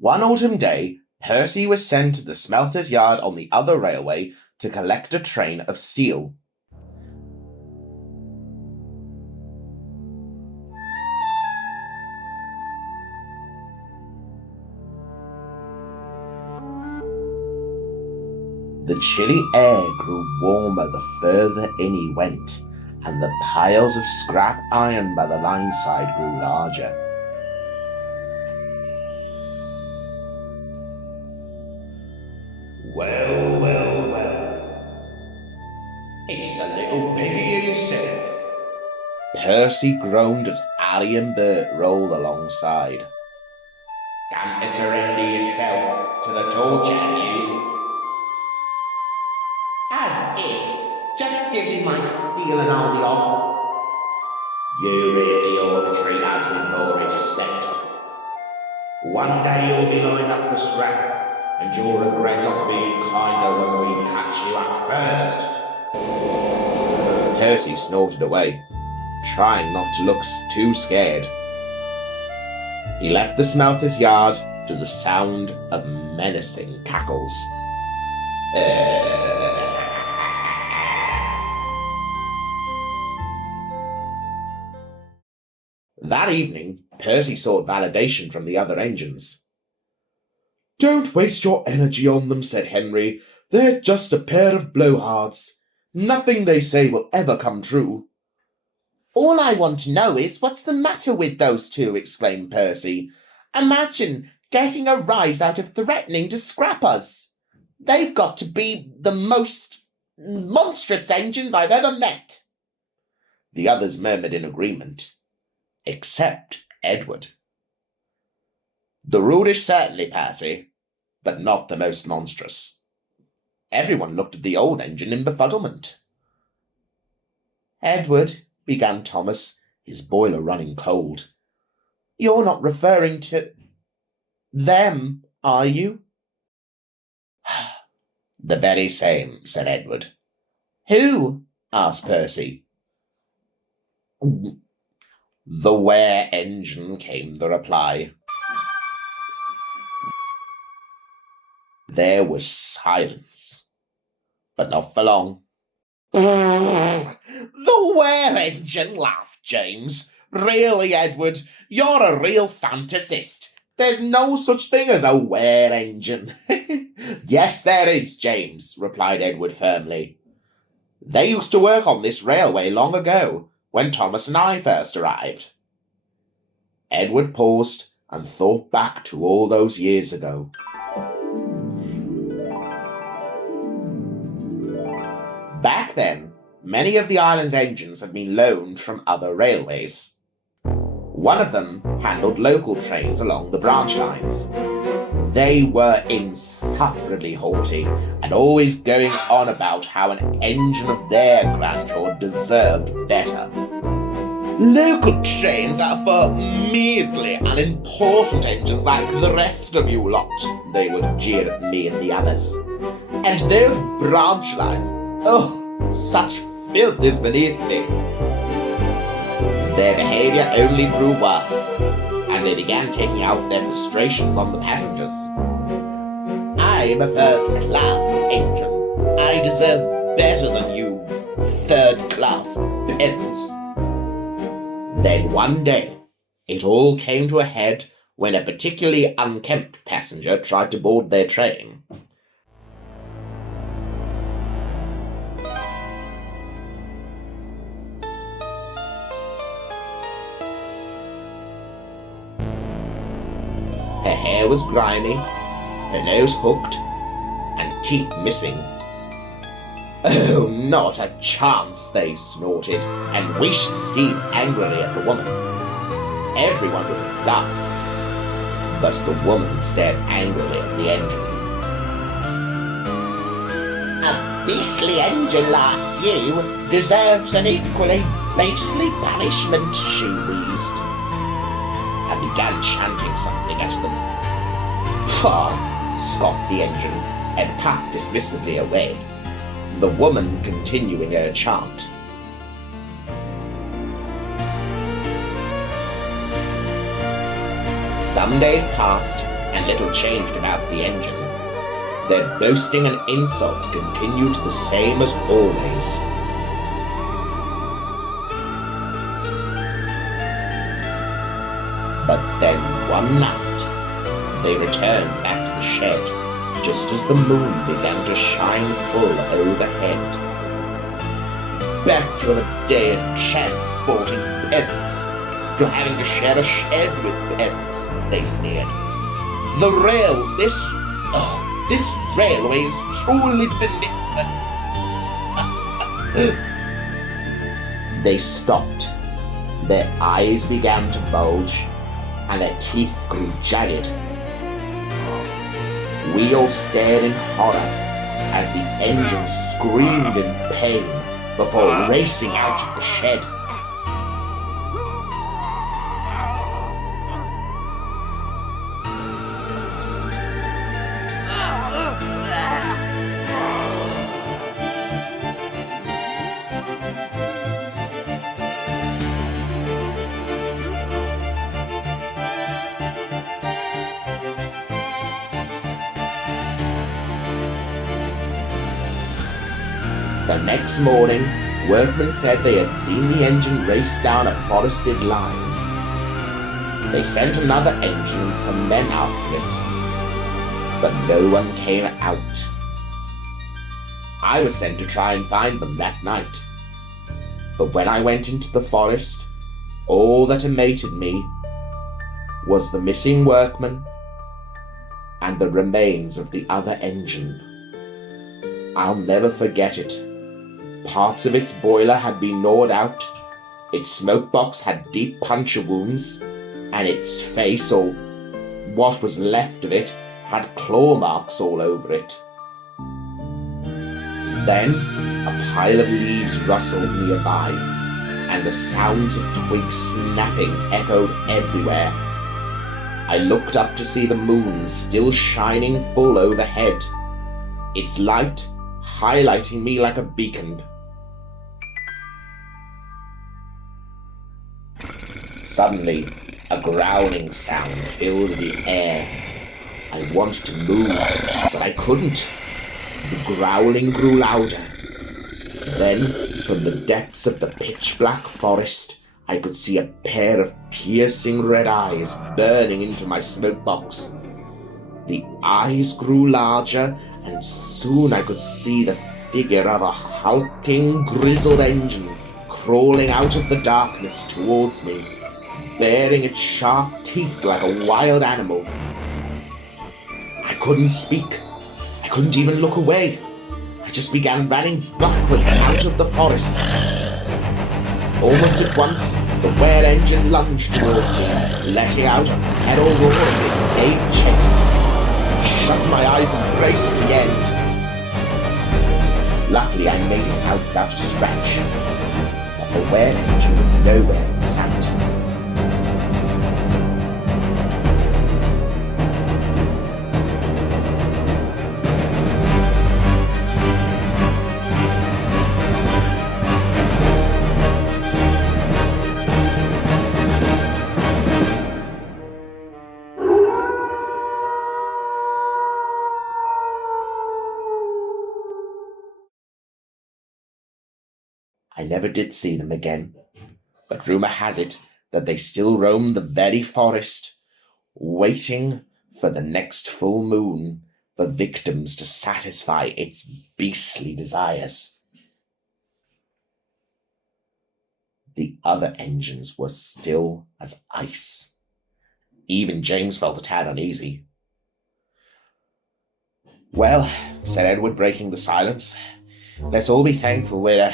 One autumn day, Percy was sent to the smelter's yard on the other railway to collect a train of steel. The chilly air grew warmer the further in he went, and the piles of scrap iron by the line side grew larger. Well, well, well. It's the little piggy himself. Percy groaned as Harry and Bert rolled alongside. Come to surrender yourself to the torture, have you? As if. Just give me my steel and I'll be off. You really ought to treat us with more respect. One day you'll be lined up for scrap, and you'll regret not being kinder when we cut you up first. Percy snorted away, trying not to look too scared. He left the smelter's yard to the sound of menacing cackles. That evening, Percy sought validation from the other engines. "Don't waste your energy on them," said Henry. "They're just a pair of blowhards. Nothing they say will ever come true." "All I want to know is what's the matter with those two," exclaimed Percy. "Imagine getting a rise out of threatening to scrap us. They've got to be the most monstrous engines I've ever met." The others murmured in agreement, except Edward. "The rude is certainly Percy, but not the most monstrous." Everyone looked at the old engine in befuddlement. "Edward," began Thomas, his boiler running cold, "you're not referring to them, are you?" "The very same," said Edward. "Who?" asked Percy. "The Ware engine," came the reply. There was silence, but not for long. "The Ware engine," laughed James. "Really, Edward, you're a real fantasist. There's no such thing as a Ware engine." "Yes, there is, James," replied Edward firmly. "They used to work on this railway long ago, when Thomas and I first arrived." Edward paused and thought back to all those years ago. Back then, many of the island's engines had been loaned from other railways. One of them handled local trains along the branch lines. They were insufferably haughty and always going on about how an engine of their grandeur deserved better. "Local trains are for measly, unimportant engines like the rest of you lot," they would jeer at me and the others. "And those branch lines, oh, such filth is beneath me." Their behaviour only grew worse, and they began taking out their frustrations on the passengers. "I'm a first-class engine. I deserve better than you third-class peasants." Then one day, it all came to a head when a particularly unkempt passenger tried to board their train. Her hair was grimy, her nose hooked, and teeth missing. "Oh, not a chance," they snorted, and wished steam angrily at the woman. Everyone was aghast, but the woman stared angrily at the engine. "A beastly engine like you deserves an equally beastly punishment," she wheezed, and began chanting something at them. "Pah!" scoffed the engine, and puffed dismissively away, the woman continuing her chant. Some days passed, and little changed about the engine. Their boasting and insults continued the same as always. But then one night, they returned back to the shed just as the moon began to shine full overhead. Back from a day of transporting peasants to having to share a shed with peasants, they sneered. This railway is truly They stopped. Their eyes began to bulge, and their teeth grew jagged. We all stared in horror as the engine screamed in pain before racing out of the shed. The next morning, workmen said they had seen the engine race down a forested line. They sent another engine and some men after it, but no one came out. I was sent to try and find them that night, but when I went into the forest, all that awaited me was the missing workman and the remains of the other engine. I'll never forget it. Parts of its boiler had been gnawed out, its smoke box had deep puncture wounds, and its face, or what was left of it, had claw marks all over it. Then a pile of leaves rustled nearby, and the sounds of twigs snapping echoed everywhere. I looked up to see the moon still shining full overhead, its light highlighting me like a beacon. Suddenly, a growling sound filled the air. I wanted to move, but I couldn't. The growling grew louder. Then, from the depths of the pitch-black forest, I could see a pair of piercing red eyes burning into my smoke box. The eyes grew larger, and soon I could see the figure of a hulking, grizzled engine crawling out of the darkness towards me, baring its sharp teeth like a wild animal. I couldn't speak. I couldn't even look away. I just began running backwards out of the forest. Almost at once, the were engine lunged towards me, letting out a pedal roar as it gave chase. I shut my eyes and braced for the end. Luckily, I made it out without a scratch, but the were engine was nowhere in sight. I never did see them again, but rumour has it that they still roam the very forest, waiting for the next full moon for victims to satisfy its beastly desires. The other engines were still as ice. Even James felt a tad uneasy. "Well," said Edward, breaking the silence, "let's all be thankful we're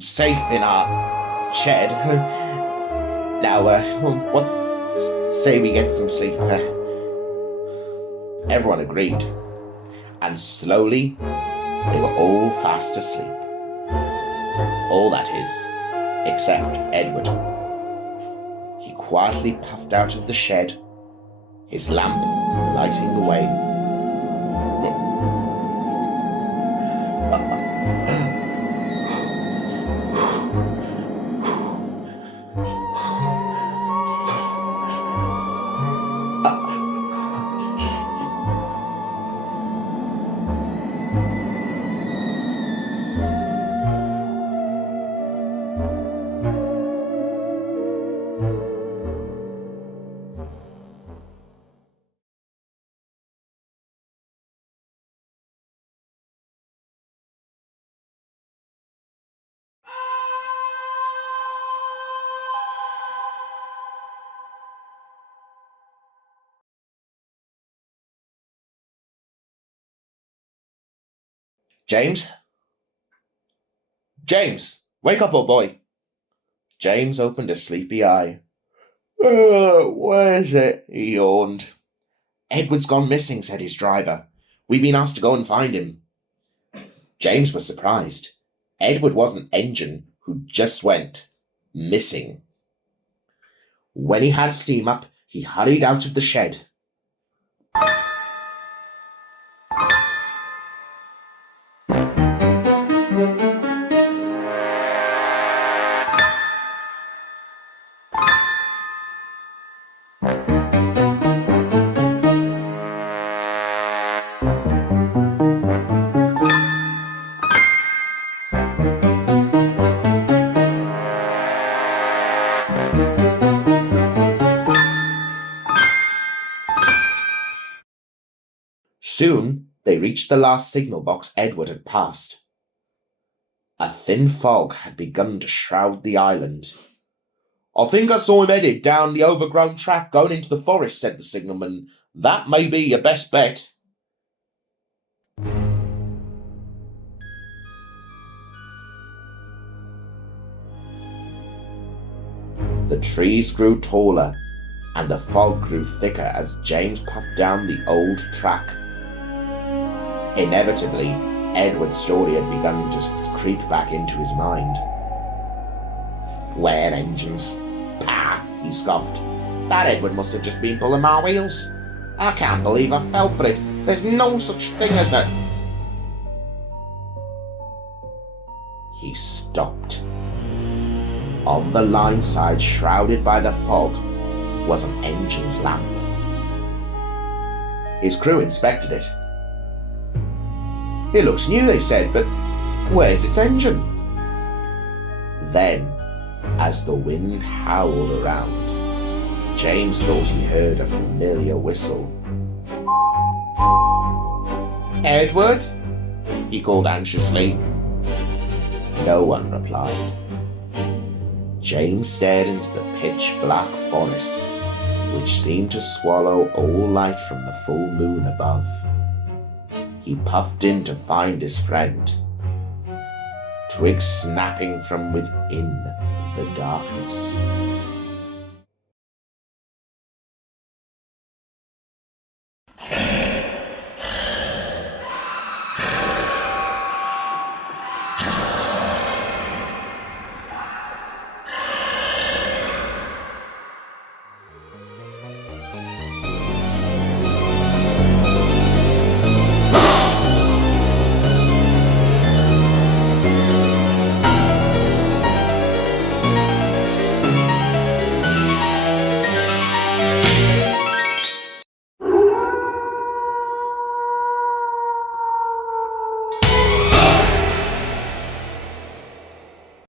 safe in our shed. Now, say we get some sleep." Everyone agreed, and slowly they were all fast asleep. All that is, except Edward. He quietly puffed out of the shed, his lamp lighting the way. James? James, wake up, old boy. James opened a sleepy eye. Where is it? He yawned. Edward's gone missing, said his driver. We've been asked to go and find him. James was surprised. Edward was an engine who just went missing. When he had steam up, he hurried out of the shed. Soon they reached the last signal box Edward had passed. A thin fog had begun to shroud the island. I think I saw him headed down the overgrown track going into the forest, said the signalman. That may be your best bet. The trees grew taller, and the fog grew thicker as James puffed down the old track. Inevitably, Edward's story had begun to creep back into his mind. Where engines? Pah, he scoffed. That Edward must have just been pulling my wheels. I can't believe I fell for it. There's no such thing as a... He stopped. On the line side, shrouded by the fog, was an engine's lamp. His crew inspected it. It looks new, they said, but where's its engine? Then, as the wind howled around, James thought he heard a familiar whistle. Edward? He called anxiously. No one replied. James stared into the pitch-black forest, which seemed to swallow all light from the full moon above. He puffed in to find his friend, twigs snapping from within the darkness.